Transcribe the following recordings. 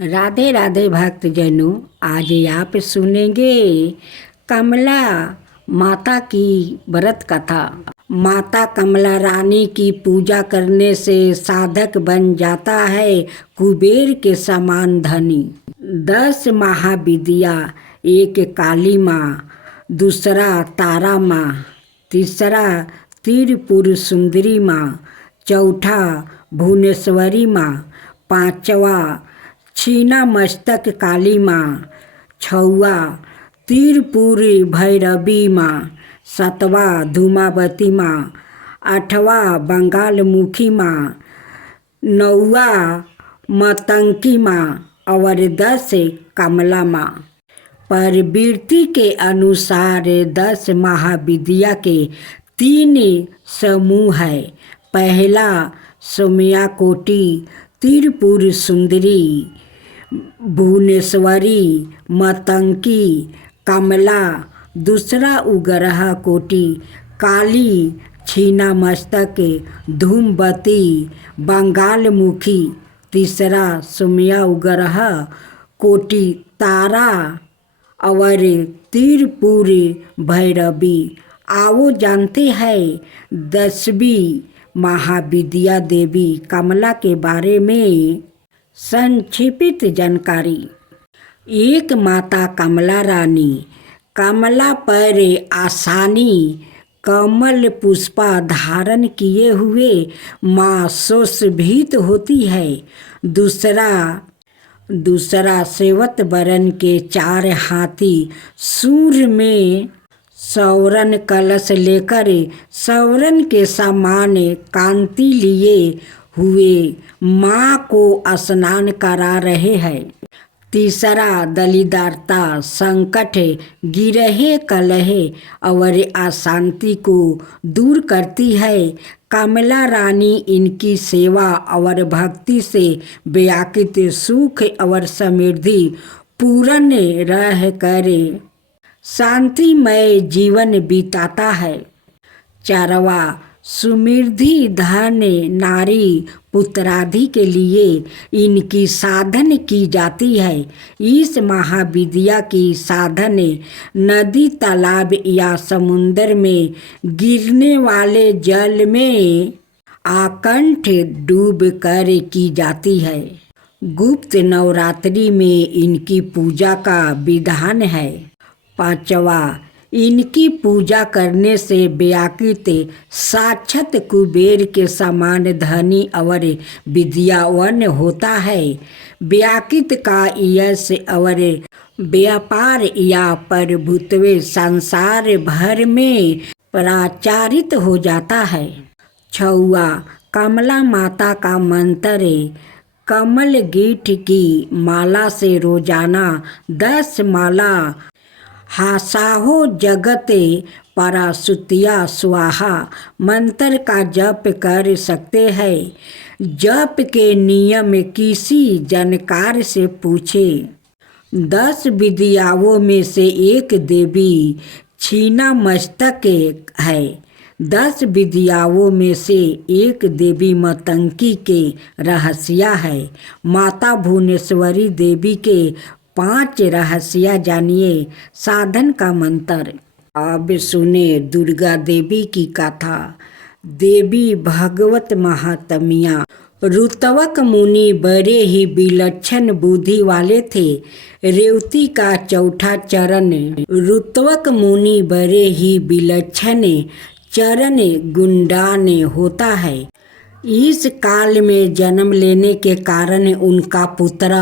राधे राधे भक्तजनों, आज आप सुनेंगे कमला माता की व्रत कथा। माता कमला रानी की पूजा करने से साधक बन जाता है कुबेर के समान धनी। 10 महाविद्या, एक काली माँ, दूसरा तारा माँ, तीसरा त्रिपुर सुंदरी माँ, चौथा भुवनेश्वरी माँ, पांचवा छीना मस्तक काली माँ, छवा त्रिपुरी भैरवी माँ, सातवा धूमावती माँ, आठवा बंगाल मुखी माँ, नौवा मतंकी माँ और 10 कमला माँ। प्रवृत्ति के अनुसार 10 महाविद्या के 3 समूह है। पहला सौम्याकोटि, त्रिपुर सुंदरी, भुवनेश्वरी, मतंकी, कमला। दूसरा उग्रह कोटि, काली, छीना मस्तक, धूमवती, बंगाल मुखी। तीसरा सौम्या उग्रह कोटि, तारा और त्रिपुर भैरवी। आओ जानते हैं 10वीं महाविद्या देवी कमला के बारे में संक्षिप्त जानकारी। एक माता कमला रानी कमला पर आसानी कमल पुष्पा धारण किए हुए माँ सुशोभित होती है। दूसरा सेवत बरन के 4 हाथी सूर्य में सौरन कलश लेकर सौरन के समान कांति लिए हुए माँ को स्नान करा रहे हैं। तीसरा दलिदारता, संकट, गिरहे कलह और अशांति को दूर करती है। कमला रानी इनकी सेवा और भक्ति से व्याकुत सुख और समृद्धि पूर्ण रह कर शांतिमय जीवन बिताता है। चारवा समृद्धि धन नारी पुत्रादि के लिए इनकी साधन की जाती है। इस महाविद्या की साधन नदी, तालाब या समुद्र में गिरने वाले जल में आकंठ डूब कर की जाती है। गुप्त नवरात्रि में इनकी पूजा का विधान है। पांचवा, इनकी पूजा करने से व्याकुत साक्षात कुबेर के समान धनी और विद्यावान होता है। व्याकुत का यश और व्यापार या प्रभुत्व संसार भर में प्रचारित हो जाता है। छवा, कमला माता का मंत्र कमल गीठ की माला से रोजाना 10 माला हासाहो जगते पराशुतिया स्वाहा मंत्र का जप कर सकते हैं। जप के नियम किसी जानकार से पूछे। 10 विद्याओं में से एक देवी छीना मस्तक है। 10 विद्याओं में से एक देवी मतंकी के रहस्या है। माता भुवनेश्वरी देवी के 5 रहस्य जानिए। साधन का मंत्र। अब सुने दुर्गा देवी की कथा। देवी भगवत महात्म्य। ऋत्विक मुनि बड़े ही विलक्षण बुद्धि वाले थे। रेवती का चौथा चरण ऋत्विक मुनि बड़े ही विलक्षण चरण गुंडान होता है। इस काल में जन्म लेने के कारण उनका पुत्र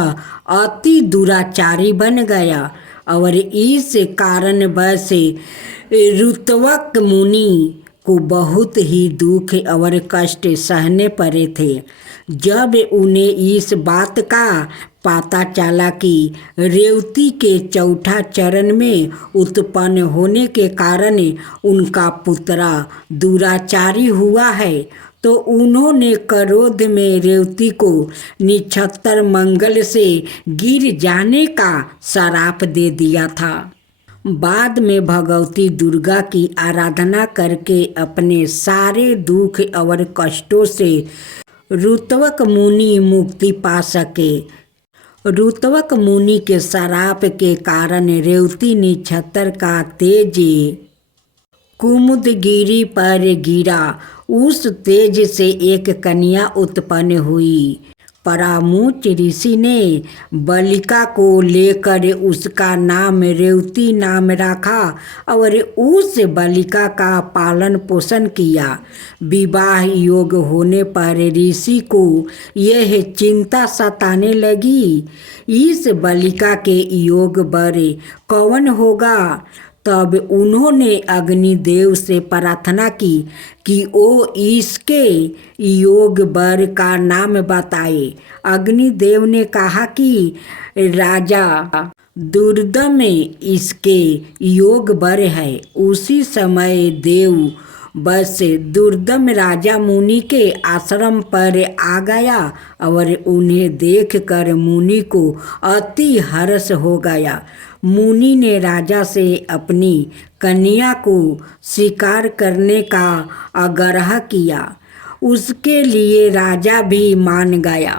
अति दुराचारी बन गया और इस कारण बस ऋत्विक मुनि को बहुत ही दुख और कष्ट सहने पड़े थे। जब उन्हें इस बात का पता चला कि रेवती के चौथा चरण में उत्पन्न होने के कारण उनका पुत्र दुराचारी हुआ है, तो उन्होंने क्रोध में रेवती को निछत्र मंगल से गिर जाने का श्राप दे दिया था। बाद में भगवती दुर्गा की आराधना करके अपने सारे दुख और कष्टों से ऋत्विक मुनि मुक्ति पा सके। रुतवक मुनि के शराप के कारण रेवती नक्षत्र का तेज कुमुदगिरी पर गिरा। उस तेज से एक कन्या उत्पन्न हुई। परामुच ऋषि ने बालिका को लेकर उसका नाम रेवती नाम रखा और उस बालिका का पालन पोषण किया। विवाह योग होने पर ऋषि को यह चिंता सताने लगी, इस बालिका के योग वर कौन होगा। तब उन्होंने अग्निदेव से प्रार्थना की कि वो इसके योग वर का नाम बताए। अग्निदेव ने कहा कि राजा दुर्दम में इसके योग वर है। उसी समय देव बस दुर्दम राजा मुनि के आश्रम पर आ गया और उन्हें देखकर मुनि को अति हर्ष हो गया। मुनि ने राजा से अपनी कन्या को स्वीकार करने का आग्रह किया। उसके लिए राजा भी मान गया।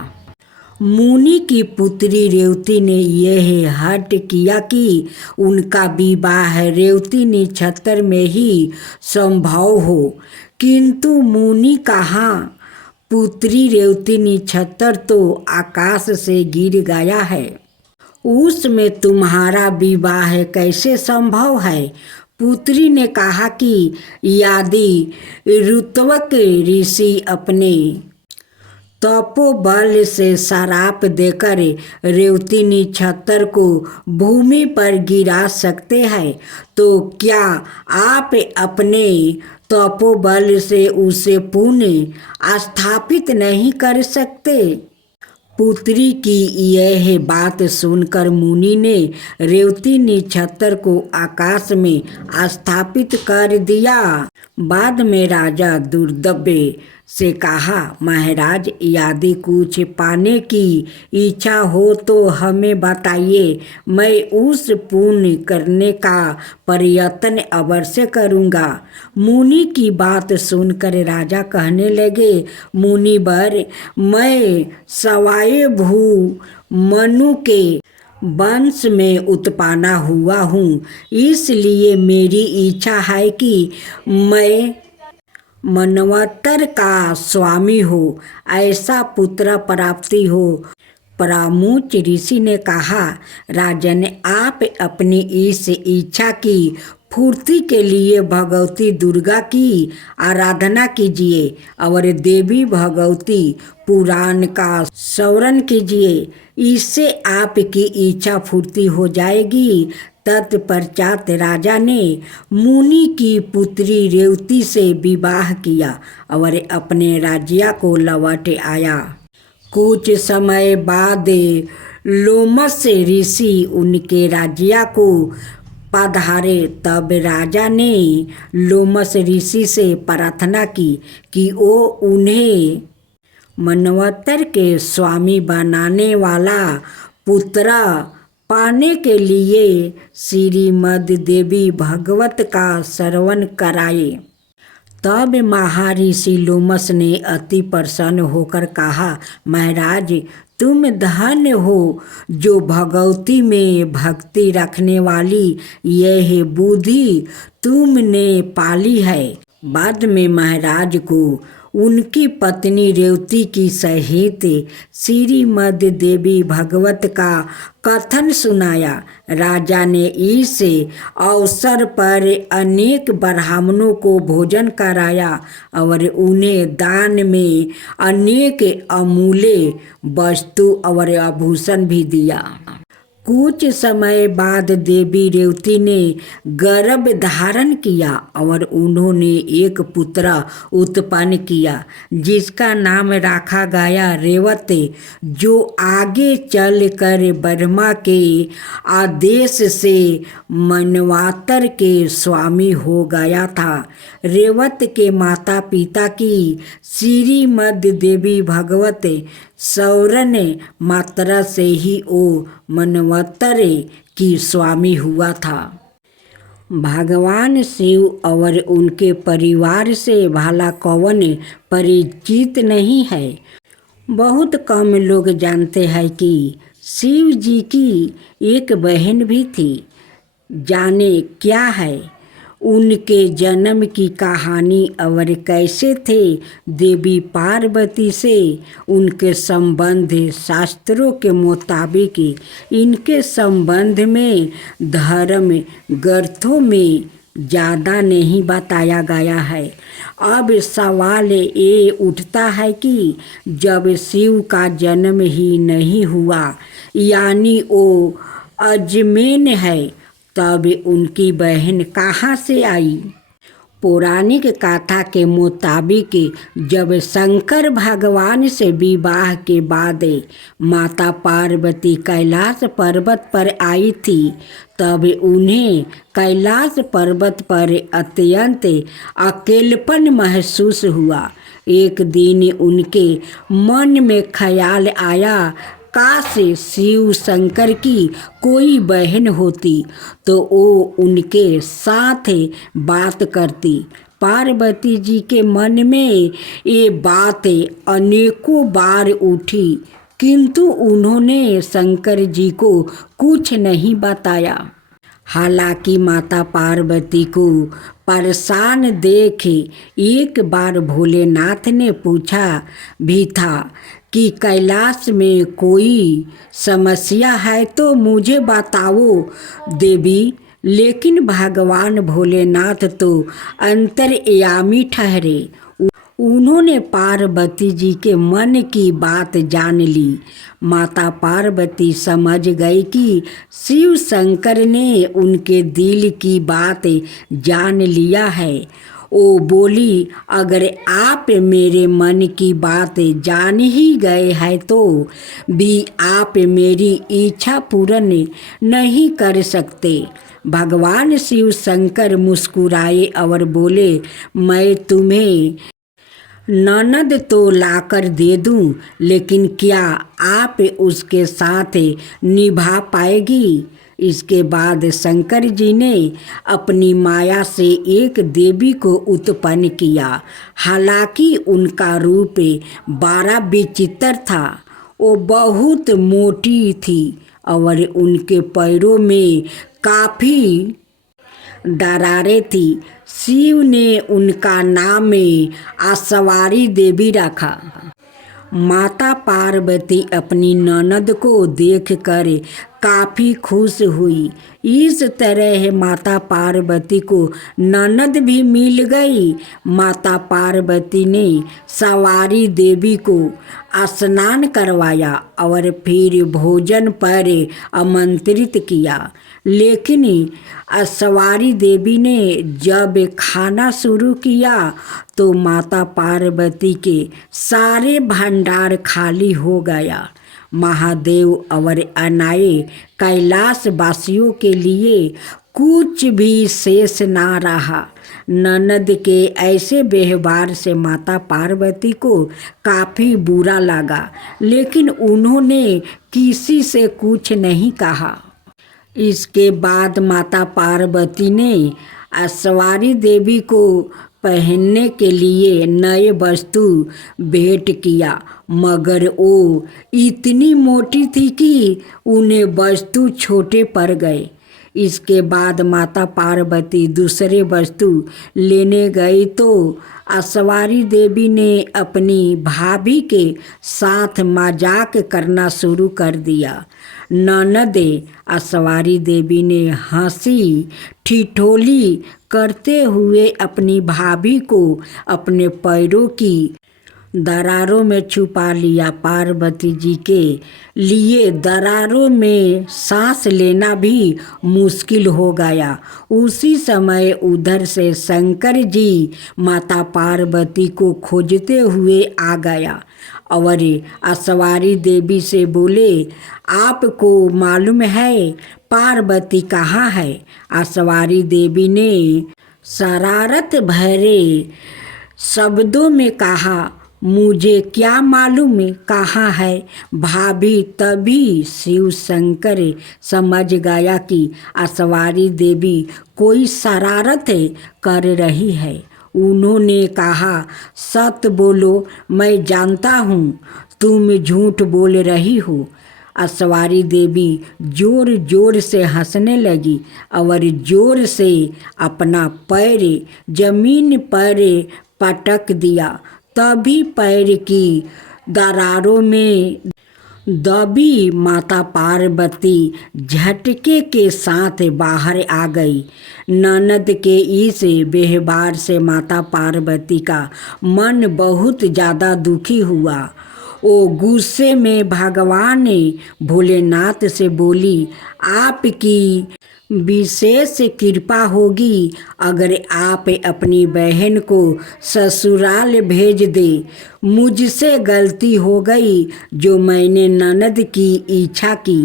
मुनि की पुत्री रेवती ने यह हठ किया कि उनका विवाह रेवती नक्षत्र में ही संभव हो, किंतु मुनि कहा पुत्री रेवती नक्षत्र तो आकाश से गिर गया है, उसमें तुम्हारा विवाह कैसे संभव है। पुत्री ने कहा कि यदि रुतवक ऋषि अपने तपोबल से श्राप देकर रेवती नक्षत्र को भूमि पर गिरा सकते हैं, तो क्या आप अपने तपोबल से उसे पुनः स्थापित नहीं कर सकते। पुत्री की यह बात सुनकर मुनि ने रेवती नक्षत्र को आकाश में स्थापित कर दिया। बाद में राजा दुर्दब्य से कहा, महाराज यदि कुछ पाने की इच्छा हो तो हमें बताइए, मैं उस पूर्ण करने का प्रयत्न अवश्य करूँगा। मुनि की बात सुनकर राजा कहने लगे, मुनिवर मैं सवाए भू मनु के वंश में उत्पन्न हुआ हूँ, इसलिए मेरी इच्छा है कि मैं मनवंतर का स्वामी हो, ऐसा पुत्र प्राप्ति हो। परामुच ऋषि ने कहा, राजन आप अपनी इस इच्छा की पूर्ति के लिए भगवती दुर्गा की आराधना कीजिए और देवी भगवती पुराण का स्मरण कीजिए, इससे आपकी इच्छा पूर्ति हो जाएगी। तत्पश्चात राजा ने मुनि की पुत्री रेवती से विवाह किया और अपने राज्य को लौट आया। कुछ समय बाद लोमस ऋषि उनके राज्य को पधारे। तब राजा ने लोमस ऋषि से प्रार्थना की कि वो उन्हें मनवंतर के स्वामी बनाने वाला पुत्र पाने के लिए श्रीमद् देवी भागवत का श्रवण कराए। तब महर्षि लोमस ने अति प्रसन्न होकर कहा, महाराज तुम धन्य हो जो भगवती में भक्ति रखने वाली यह बुद्धि तुमने पाली है। बाद में महाराज को उनकी पत्नी रेवती की सहित श्रीमद् देवी भागवत का कथन सुनाया। राजा ने इस अवसर पर अनेक ब्राह्मणों को भोजन कराया और उन्हें दान में अनेक अमूल्य वस्तु और आभूषण भी दिया। कुछ समय बाद देवी रेवती ने गर्भ धारण किया और उन्होंने एक पुत्र उत्पन्न किया जिसका नाम रखा गया रेवत, जो आगे चलकर ब्रह्मा के आदेश से मनवंतर के स्वामी हो गया था। रेवत के माता पिता की श्रीमद् देवी भागवत श्रवण मात्रा से ही वो मनवंतर की स्वामी हुआ था। भगवान शिव और उनके परिवार से भला कौन परिचित नहीं है। बहुत कम लोग जानते हैं कि शिव जी की एक बहन भी थी, जाने क्या है उनके जन्म की कहानी और कैसे थे देवी पार्वती से उनके संबंध। शास्त्रों के मुताबिक इनके संबंध में धर्म ग्रंथों में ज़्यादा नहीं बताया गया है। अब सवाल ये उठता है कि जब शिव का जन्म ही नहीं हुआ, यानी वो अजमेन है, तब उनकी बहन कहाँ से आई? पौराणिक कथा के मुताबिक जब शंकर भगवान से विवाह के बाद माता पार्वती कैलाश पर्वत पर आई थी, तब उन्हें कैलाश पर्वत पर अत्यंत अकेलापन महसूस हुआ। एक दिन उनके मन में ख्याल आया, काश शिव शंकर की कोई बहन होती तो वो उनके साथ बात करती। पार्वती जी के मन में ये बात अनेकों बार उठी, किंतु उन्होंने शंकर जी को कुछ नहीं बताया। हालांकि माता पार्वती को परेशान देख एक बार भोलेनाथ ने पूछा भी था कि कैलाश में कोई समस्या है तो मुझे बताओ देवी, लेकिन भगवान भोलेनाथ तो अंतर्यामी ठहरे। उन्होंने पार्वती जी के मन की बात जान ली। माता पार्वती समझ गई कि शिव शंकर ने उनके दिल की बात जान लिया है। वो बोली, अगर आप मेरे मन की बात जान ही गए हैं तो भी आप मेरी इच्छा पूर्ण नहीं कर सकते। भगवान शिव शंकर मुस्कुराए और बोले, मैं तुम्हें ननद तो लाकर दे दूं, लेकिन क्या आप उसके साथ निभा पाएगी? इसके बाद शंकर जी ने अपनी माया से एक देवी को उत्पन्न किया। हालांकि उनका रूप बड़ा विचित्र था। वो बहुत मोटी थी और उनके पैरों में काफ़ी दरारें थी। शिव ने उनका नाम आसवारी देवी रखा। माता पार्वती अपनी ननद को देखकर काफ़ी खुश हुई। इस तरह माता पार्वती को ननद भी मिल गई। माता पार्वती ने सवारी देवी को स्नान करवाया और फिर भोजन पर आमंत्रित किया। लेकिन सवारी देवी ने जब खाना शुरू किया तो माता पार्वती के सारे भंडार खाली हो गया। महादेव और अनाए कैलाश वासियों के लिए कुछ भी शेष ना रहा। ननद के ऐसे व्यवहार से माता पार्वती को काफ़ी बुरा लगा, लेकिन उन्होंने किसी से कुछ नहीं कहा। इसके बाद माता पार्वती ने सवारी देवी को पहनने के लिए नए वस्तु भेंट किया, मगर वो इतनी मोटी थी कि उन्हें वस्तु छोटे पड़ गए। इसके बाद माता पार्वती दूसरे वस्तु लेने गई तो सवारी देवी ने अपनी भाभी के साथ मजाक करना शुरू कर दिया। ननद सवारी देवी ने हंसी ठिठोली करते हुए अपनी भाभी को अपने पैरों की दरारों में छुपा लिया। पार्वती जी के लिए दरारों में सांस लेना भी मुश्किल हो गया। उसी समय उधर से शंकर जी माता पार्वती को खोजते हुए आ गया और सवारी देवी से बोले, आपको मालूम है पार्वती कहाँ है? सवारी देवी ने शरारत भरे शब्दों में कहा, मुझे क्या मालूम कहाँ है भाभी। तभी शिव शंकर समझ गया कि सवारी देवी कोई शरारत कर रही है। उन्होंने कहा, सच बोलो, मैं जानता हूँ तुम झूठ बोल रही हो। असवारी देवी जोर जोर से हंसने लगी और जोर से अपना पैर जमीन पर पटक दिया। तभी पैर की दरारों में दबी माता पार्वती झटके के साथ बाहर आ गई। ननद के इस व्यवहार से माता पार्वती का मन बहुत ज़्यादा दुखी हुआ। वो गुस्से में भगवान भोलेनाथ से बोली, आपकी विशेष कृपा होगी अगर आप अपनी बहन को ससुराल भेज दे। मुझसे गलती हो गई जो मैंने ननद की इच्छा की।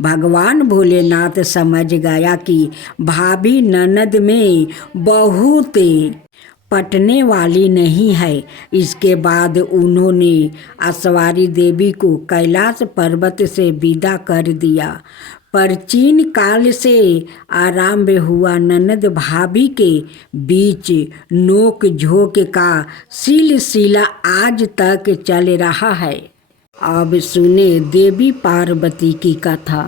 भगवान भोलेनाथ समझ गया कि भाभी ननद में बहुत पटने वाली नहीं है। इसके बाद उन्होंने असवारी देवी को कैलाश पर्वत से विदा कर दिया। प्राचीन काल से आरंभ हुआ ननद भाभी के बीच नोक झोंक का सिलसिला आज तक चल रहा है। अब सुने देवी पार्वती की कथा।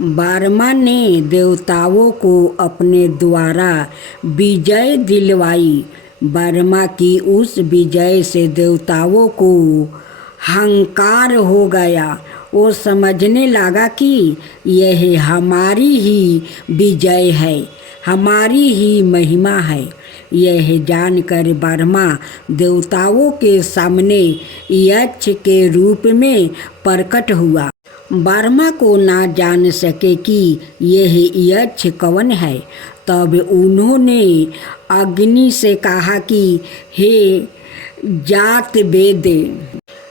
ब्रह्मा ने देवताओं को अपने द्वारा विजय दिलवाई। ब्रह्मा की उस विजय से देवताओं को अहंकार हो गया। वो समझने लगा कि यह हमारी ही विजय है, हमारी ही महिमा है। यह जानकर ब्रह्मा देवताओं के सामने यक्ष के रूप में प्रकट हुआ। ब्रह्मा को ना जान सके कि यह यक्ष कौन है। तब उन्होंने अग्नि से कहा कि हे जात वेद,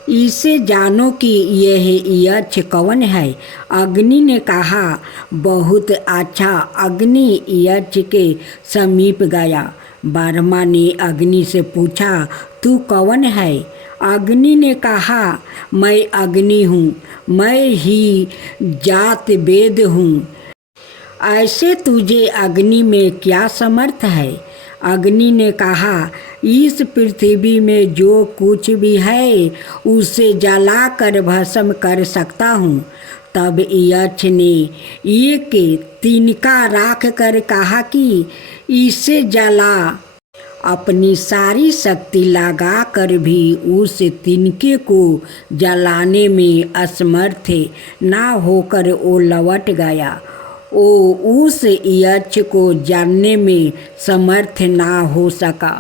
इसे जानो कि यह यक्ष कौन है। अग्नि ने कहा, बहुत अच्छा। अग्नि यक्ष के समीप गया। ब्रह्मा ने अग्नि से पूछा, तू कौन है? अग्नि ने कहा, मैं अग्नि हूँ, मैं ही जात वेद हूँ। ऐसे तुझे अग्नि में क्या समर्थ है? अग्नि ने कहा, इस पृथ्वी में जो कुछ भी है उसे जलाकर भस्म कर सकता हूँ। तब यक्ष ने एक तिनका राख कर कहा कि इसे जला। अपनी सारी शक्ति लगा कर भी उस तिनके को जलाने में असमर्थ ना होकर वो लौट गया। वो उस यक्ष को जानने में समर्थ ना हो सका।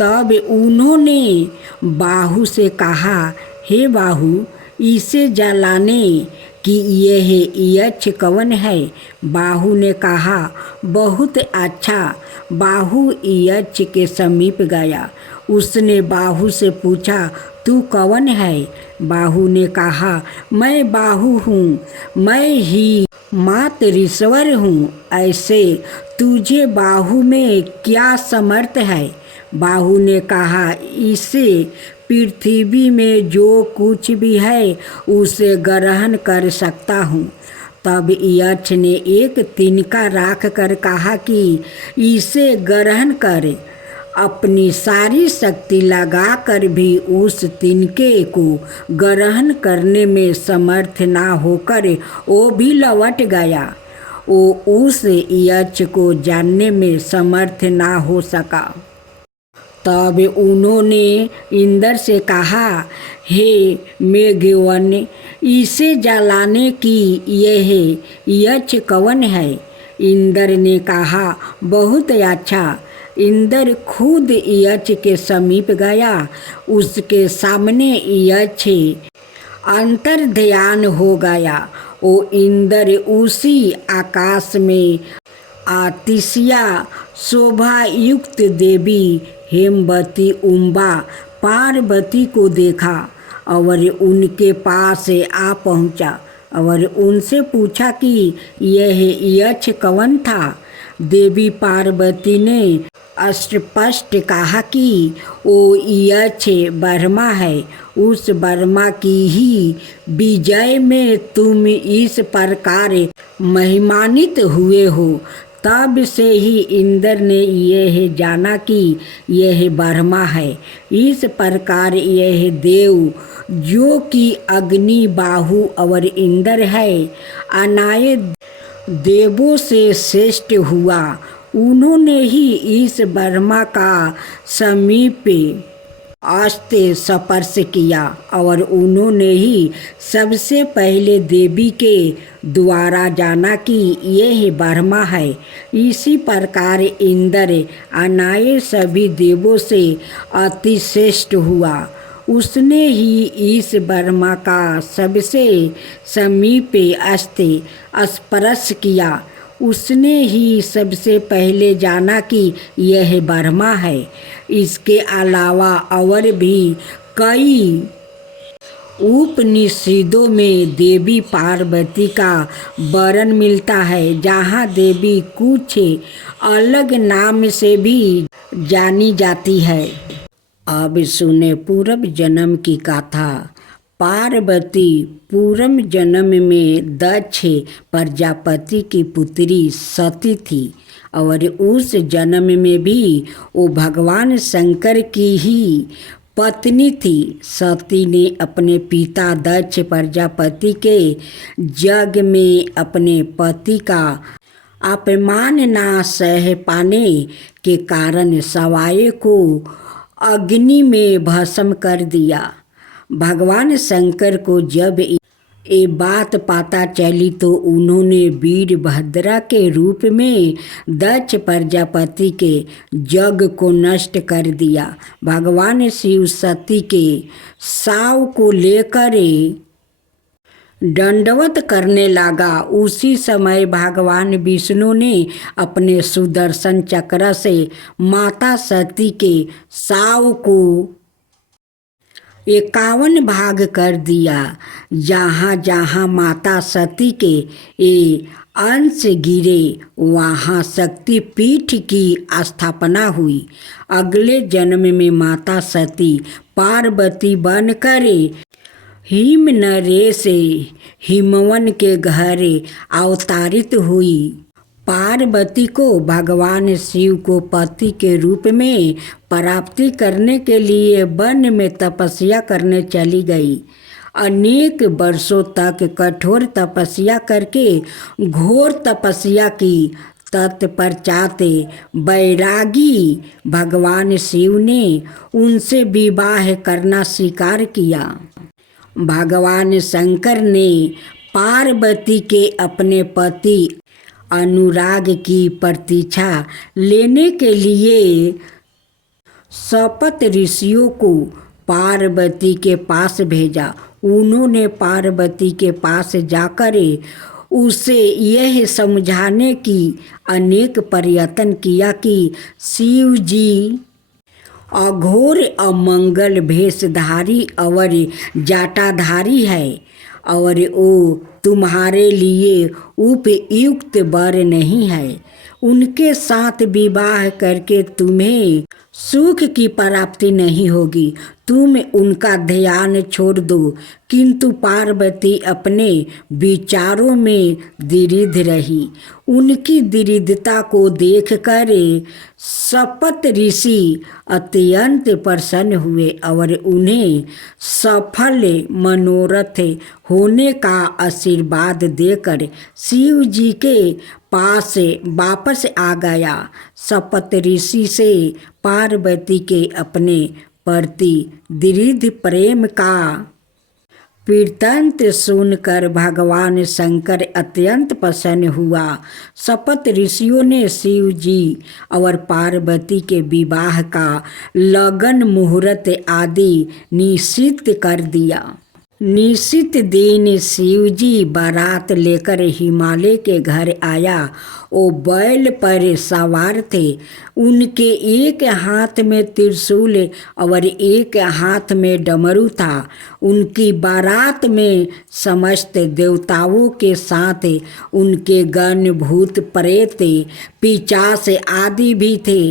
तब उन्होंने बाहु से कहा, हे बाहु, इसे जलाने कि यह यक्ष कौन है? बाहु ने कहा, बहुत अच्छा। बाहु यक्ष के समीप गया। उसने बाहु से पूछा, तू कौन है? बाहु ने कहा, मैं बाहु हूँ, मैं ही मातरीश्वर हूँ। ऐसे तुझे बाहु में क्या समर्थ है? बाहु ने कहा, इसे पृथ्वी में जो कुछ भी है उसे ग्रहण कर सकता हूँ। तब यक्ष ने एक तिनका राख कर कहा कि इसे ग्रहण कर। अपनी सारी शक्ति लगाकर भी उस तिनके को ग्रहण करने में समर्थ ना होकर वो भी लौट गया। वो उस यक्ष को जानने में समर्थ ना हो सका। तब उन्होंने इंद्र से कहा, हे मेघवन, इसे जलाने की यह यक्ष कौन है? इंद्र ने कहा, बहुत अच्छा। इंद्र खुद यक्ष के समीप गया। उसके सामने यक्ष अंतर्ध्यान हो गया। वो इंद्र उसी आकाश में आतिशिया शोभा युक्त देवी हेमवती उम्बा पार्वती को देखा और उनके पास आ पहुंचा और उनसे पूछा कि यह यक्ष कौन था। देवी पार्वती ने स्पष्ट कहा कि वो यक्ष ब्रह्मा है। उस ब्रह्मा की ही विजय में तुम इस प्रकार महिमान्वित हुए हो। तब से ही इंद्र ने यह जाना कि यह ब्रह्मा है। इस प्रकार यह देव जो कि अग्नि बाहु और इंद्र है अनाय देवों से श्रेष्ठ हुआ। उन्होंने ही इस ब्रह्मा का समीप आस्ते स्पर्श किया और उन्होंने ही सबसे पहले देवी के द्वारा जाना कि यह ब्रह्मा है। इसी प्रकार इंद्र अनाय सभी देवों से अति श्रेष्ठ हुआ। उसने ही इस ब्रह्मा का सबसे समीप अस्ते स्पर्श किया। उसने ही सबसे पहले जाना कि यह ब्रह्मा है। इसके अलावा और भी कई उपनिषदों में देवी पार्वती का वर्णन मिलता है, जहाँ देवी कुछ अलग नाम से भी जानी जाती है। अब सुने पूर्व जन्म की गाथा। पार्वती पूर्व जन्म में दक्ष प्रजापति की पुत्री सती थी और उस जन्म में भी वो भगवान शंकर की ही पत्नी थी। सती ने अपने पिता दक्ष प्रजापति के यज्ञ में अपने पति का अपमान ना सह पाने के कारण सवाए को अग्नि में भस्म कर दिया। भगवान शंकर को जब ये बात पता चली तो उन्होंने वीरभद्रा के रूप में दक्ष प्रजापति के यज्ञ को नष्ट कर दिया। भगवान शिव सती के शव को लेकर दंडवत करने लगा। उसी समय भगवान विष्णु ने अपने सुदर्शन चक्र से माता सती के शव को 51 भाग कर दिया। जहाँ जहाँ माता सती के ये अंश गिरे वहाँ शक्ति पीठ की स्थापना हुई। अगले जन्म में माता सती पार्वती बनकर हिम नरेश हिमवन के घर अवतारित हुई। पार्वती को भगवान शिव को पति के रूप में प्राप्ति करने के लिए वन में तपस्या करने चली गई। अनेक वर्षों तक कठोर तपस्या करके घोर तपस्या की। तत्पश्चात बैरागी भगवान शिव ने उनसे विवाह करना स्वीकार किया। भगवान शंकर ने पार्वती के अपने पति अनुराग की प्रतीक्षा लेने के लिए सप्त ऋषियों को पार्वती के पास भेजा। उन्होंने पार्वती के पास जाकर उसे यह समझाने की अनेक प्रयत्न किया कि शिव जी अघोर अमंगल भेषधारी और जाटाधारी है और वो तुम्हारे लिए उपयुक्त वर नहीं है। उनके साथ विवाह करके तुम्हें सुख की प्राप्ति नहीं होगी। तुम उनका ध्यान छोड़ दो। किंतु पार्वती अपने विचारों में दृढ़ रही। उनकी दृढ़ता को देखकर सप्त ऋषि अत्यंत प्रसन्न हुए और उन्हें सफल मनोरथ होने का आशीर्वाद देकर शिव जी के पास वापस आ गया। सप्त ऋषि से पार्वती के अपने प्रति दृढ़ प्रेम का वृत्तांत सुनकर भगवान शंकर अत्यंत प्रसन्न हुआ। सप्त ऋषियों ने शिव जी और पार्वती के विवाह का लगन मुहूर्त आदि निश्चित कर दिया। निश्चित दिन शिव जी बारात लेकर हिमालय के घर आया। वो बैल पर सवार थे। उनके एक हाथ में त्रिशूल और एक हाथ में डमरू था। उनकी बारात में समस्त देवताओं के साथ उनके गण भूत प्रेत पिशाच आदि भी थे।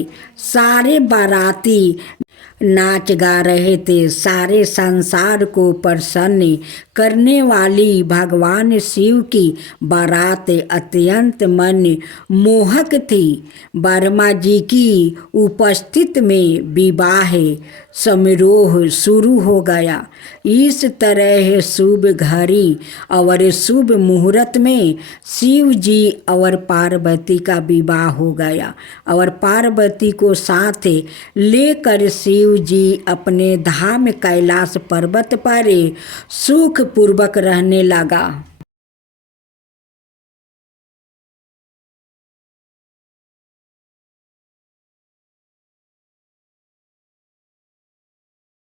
सारे बाराती नाच गा रहे थे। सारे संसार को प्रसन्न करने वाली भगवान शिव की बारात अत्यंत मन मोहक थी। वर्मा जी की उपस्थित में विवाह समारोह शुरू हो गया। इस तरह शुभ घड़ी और शुभ मुहूर्त में शिव जी और पार्वती का विवाह हो गया और पार्वती को साथ लेकर शिव जी अपने धाम कैलाश पर्वत पर सुख पूर्वक रहने लगा।